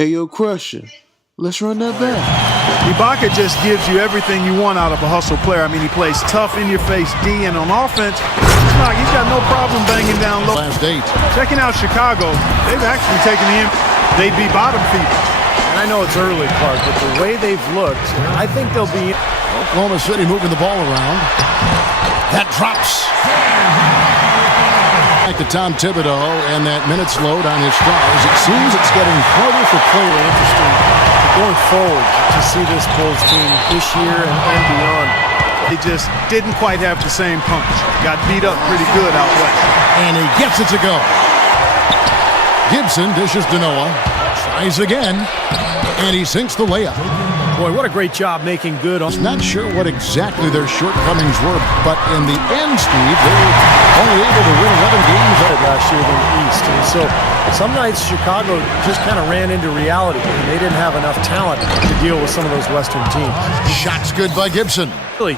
Hey, yo, Crusher, let's run that back. Ibaka just gives you everything you want out of a hustle player. I mean, he plays tough, in-your-face D, and on offense, he's got no problem banging down low. Last 8. Checking out Chicago, they've actually taken him. They'd be bottom feeders. And I know it's early, Clark, but the way they've looked, I think they'll be... Oklahoma City moving the ball around. That drops. Back to Tom Thibodeau and that minutes load on his stars. It seems it's getting harder for players. Interesting going forward to see this Bulls team this year and beyond. They just didn't quite have the same punch. Got beat up pretty good out west. And he gets it to go. Gibson dishes to Noah. Tries again. And he sinks the layup. Boy, what a great job making good on. Not sure what exactly their shortcomings were, but in the end, Steve, they were only able to win 11 games last year than the East. And so some nights Chicago just kind of ran into reality, and they didn't have enough talent to deal with some of those Western teams. Shots good by Gibson. Really,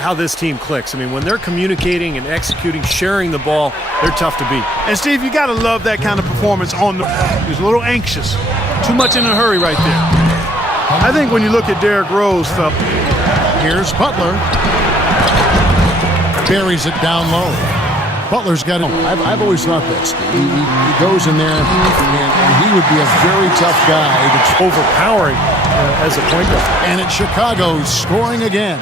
how this team clicks. I mean, when they're communicating and executing, sharing the ball, they're tough to beat. And Steve, you got to love that kind of performance on the. He's a little anxious, too much in a hurry right there. I think when you look at Derrick Rose, here's Butler. Buries it down low. Butler's got it. I've always thought this. He goes in there, and he would be a very tough guy. That's overpowering as a point guard. And it's Chicago scoring again.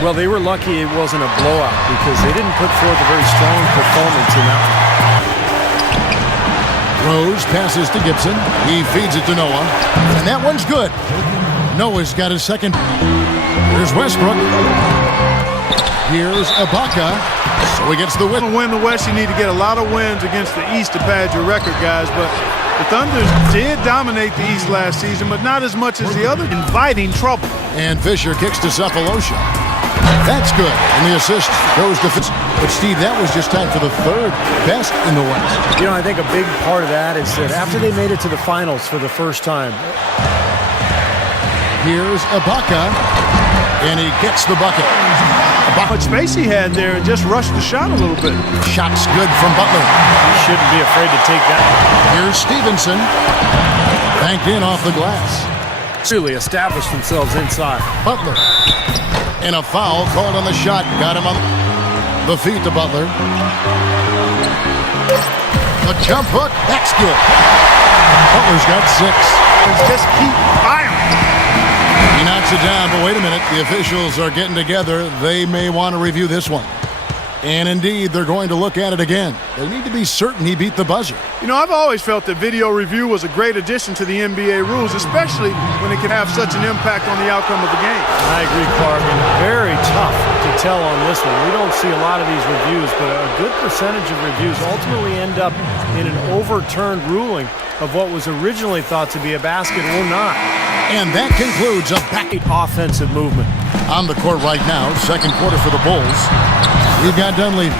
Well, they were lucky it wasn't a blowout because they didn't put forth a very strong performance in that one. Rose passes to Gibson. He feeds it to Noah. And that one's good. Noah's got his second. Here's Westbrook. Here's Ibaka. So he gets the win. To win the West, you need to get a lot of wins against the East to pad your record, guys. But the Thunder did dominate the East last season, but not as much as the other, inviting trouble. And Fisher kicks to Cephalosha. That's good. And the assist goes to Fisher. But, Steve, that was just tied for the third best in the West. You know, I think a big part of that is that after they made it to the finals for the first time. Here's Ibaka, and he gets the bucket. How much space he had there and just rushed the shot a little bit. Shot's good from Butler. He shouldn't be afraid to take that. Here's Stevenson. Banked in off the glass. Really established themselves inside. Butler. And a foul called on the shot. Got him on the feet to Butler. A jump hook. That's good. Butler's got 6. Just keep firing. He knocks it down, but wait a minute. The officials are getting together. They may want to review this one. And indeed, they're going to look at it again. They need to be certain he beat the buzzer. You know, I've always felt that video review was a great addition to the NBA rules, especially when it can have such an impact on the outcome of the game. I agree, Clark. And very tough to tell on this one. We don't see a lot of these reviews, but a good percentage of reviews ultimately end up in an overturned ruling of what was originally thought to be a basket or not. And that concludes a back offensive movement. On the court right now, second quarter for the Bulls. We've got Dunleavy.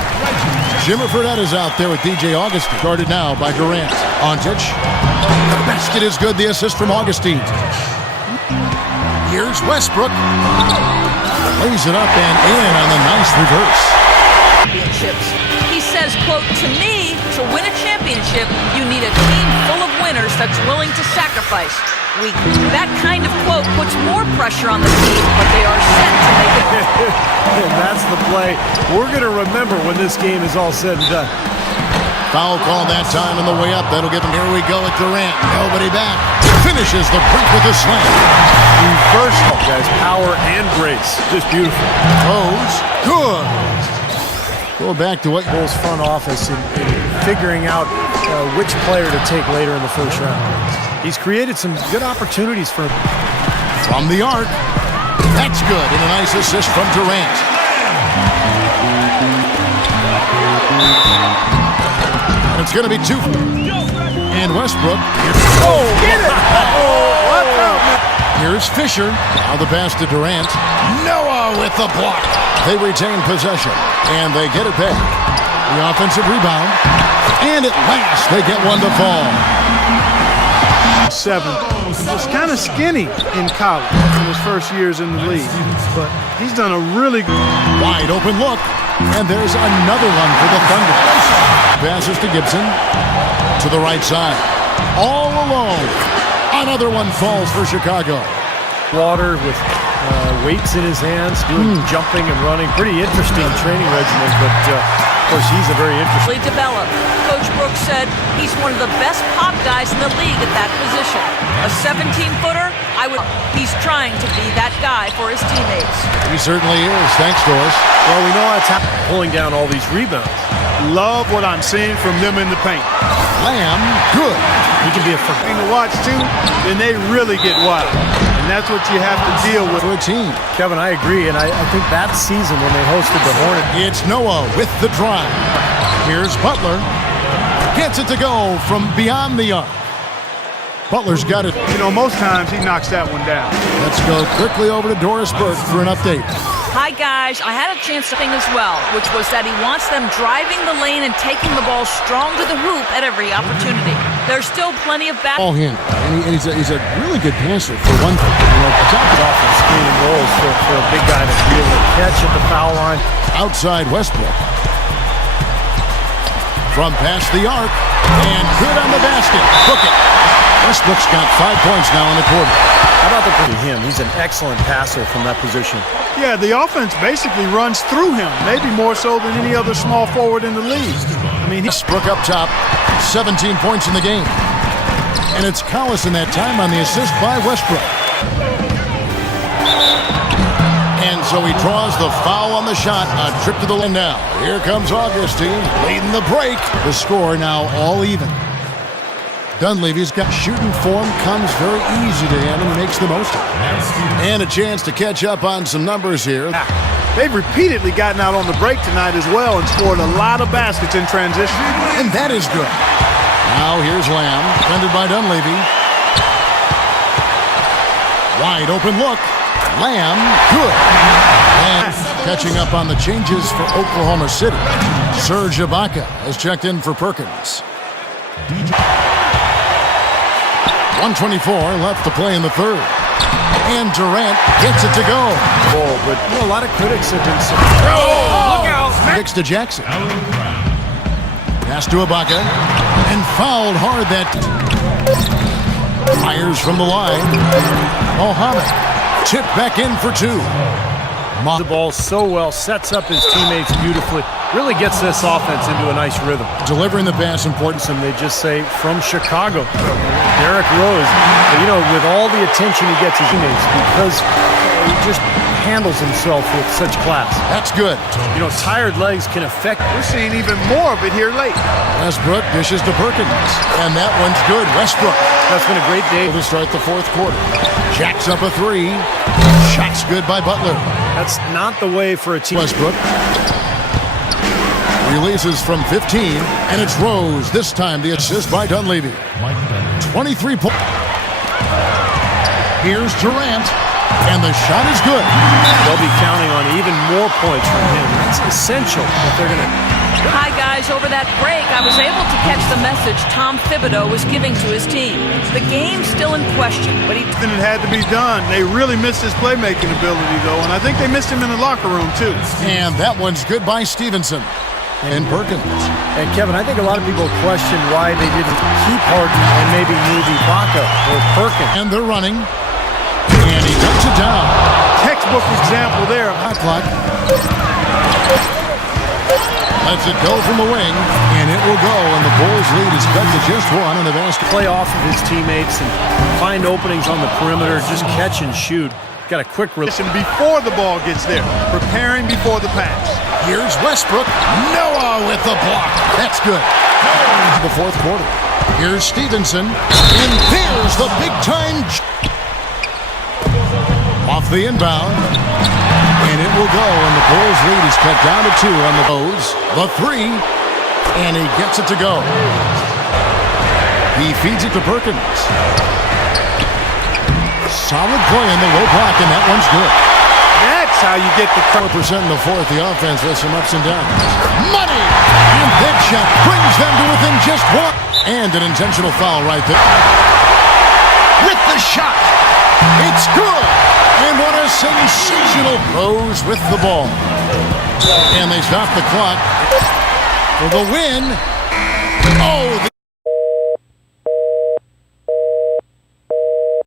Jimmer Fredette is out there with DJ Augustine. Guarded now by Durant. Ontic. The basket is good. The assist from Augustine. Here's Westbrook. Lays it up and in on the nice reverse. Championships. He says, quote, "To me, to win a championship, you need a team full of winners that's willing to sacrifice." That kind of quote puts more pressure on the team, but they are set to make it. And that's the play we're going to remember when this game is all said and done. Foul call that time on the way up. That'll give him. Here we go at Durant. Nobody back. Finishes the break with a slam. Reverse, guys. Power and grace. Just beautiful. Rose. Good. Go back to what Bulls front office in figuring out which player to take later in the first round. He's created some good opportunities for him. From the arc. That's good. And a nice assist from Durant. And it's going to be 2. And Westbrook. Oh, get it! Oh, watch out, man. Here's Fisher. Now the pass to Durant. Noah with the block. They retain possession. And they get it back. The offensive rebound. And at last, they get one to fall. 7. Was kind of skinny in college in his first years in the league, but he's done a really good. Wide open look, and there's another one for the Thunder. Passes to Gibson to the right side. all alone. Another one falls for Chicago. Water with weights in his hands, doing jumping and running. Pretty interesting training regimen, but of course he's a very interesting. Developed. Coach Brooks said he's one of the best pop guys in the league at that position. A 17-footer, he's trying to be that guy for his teammates. He certainly is. Thanks, Doris. Well, we know that's happening, pulling down all these rebounds. Love what I'm seeing from them in the paint. Lamb, good. He can be a To watch too, then they really get wild. And that's what you have to deal with. For a team. Kevin, I agree, and I think that season when they hosted the Hornets. It's Noah with the drive. Here's Butler. Gets it to go from beyond the arc. Butler's got it. You know, most times he knocks that one down. Let's go quickly over to Doris Burke for an update. Hi, guys. I had a chance to think as well, which was that he wants them driving the lane and taking the ball strong to the hoop at every opportunity. There's still plenty of Ball hand. And he's a really good passer for one thing. You know, It's off and screening rolls for a big guy to be able to catch at the foul line. outside Westbrook. From past the arc, and good on the basket. Book it. Westbrook's got 5 points now in the quarter. How about him? He's an excellent passer from that position. Yeah, the offense basically runs through him, maybe more so than any other small forward in the league. I mean, Westbrook up top, 17 points in the game. And it's Collis in that time on the assist by Westbrook. And so he draws the foul on the shot. A trip to the line now. Here comes Augustine leading the break. The score now all even. Dunleavy's got shooting form, comes very easy to him and makes the most of it. And a chance to catch up on some numbers here. they've repeatedly gotten out on the break tonight as well and scored a lot of baskets in transition. And that is good. Now here's Lamb, defended by Dunleavy. Wide open look. Lamb, good. And catching up on the changes for Oklahoma City. Serge Ibaka has checked in for Perkins. 1:24 left to play in the third. And Durant gets it to go. Oh, but you know, a lot of critics have been saying, look out! Kicks to Jackson. Pass to Ibaka. And fouled hard that. Fires from the line. Mohammed. Tip back in for two. the ball so well, sets up his teammates beautifully, really gets this offense into a nice rhythm. Delivering the pass important. And they just say, from Chicago, Derrick Rose, you know, with all the attention he gets his teammates, because he just handles himself with such class. That's good. You know, tired legs can affect. We're seeing even more of it here late. Westbrook dishes to Perkins. And that one's good. Westbrook. That's been a great day to start the fourth quarter. Jacks up a three. Shot's good by Butler. That's not the way for a team. Westbrook releases from 15, and it's Rose. This time the assist by Dunleavy. 23 points. Here's Durant, and the shot is good. They'll be counting on even more points from him. That's essential if they're going to. Hi, guys. Over that break, I was able to catch the message Tom Thibodeau was giving to his team. The game's still in question, but he... It had to be done. They really missed his playmaking ability, though, and I think they missed him in the locker room, too. And that one's good by Stevenson and Perkins. And, Kevin, I think a lot of people question why they didn't keep Harden and maybe move Ibaka or Perkins. And they're running, and he ducks it down. Textbook example there. Hot clock. Lets it go from the wing, and it will go, and the Bulls lead is cut to just one in the basket. Play off of his teammates and find openings on the perimeter, just catch and shoot. Got a quick release. Before the ball gets there, preparing before the pass. Here's Westbrook. Noah with the block. That's good. The fourth quarter. Here's Stevenson, and there's the big-time off the inbound. And it will go, and the Bulls lead is cut down to 2 on the Bulls. The three, and he gets it to go. He feeds it to Perkins. Solid play in the low block, and that one's good. That's how you get the 4% in the fourth. The offense with some ups and downs. Money! And that shot brings them to within just one. And an intentional foul right there. With the shot. It's good. And what a sensational Rose with the ball. And they stop the clock for the win. Oh,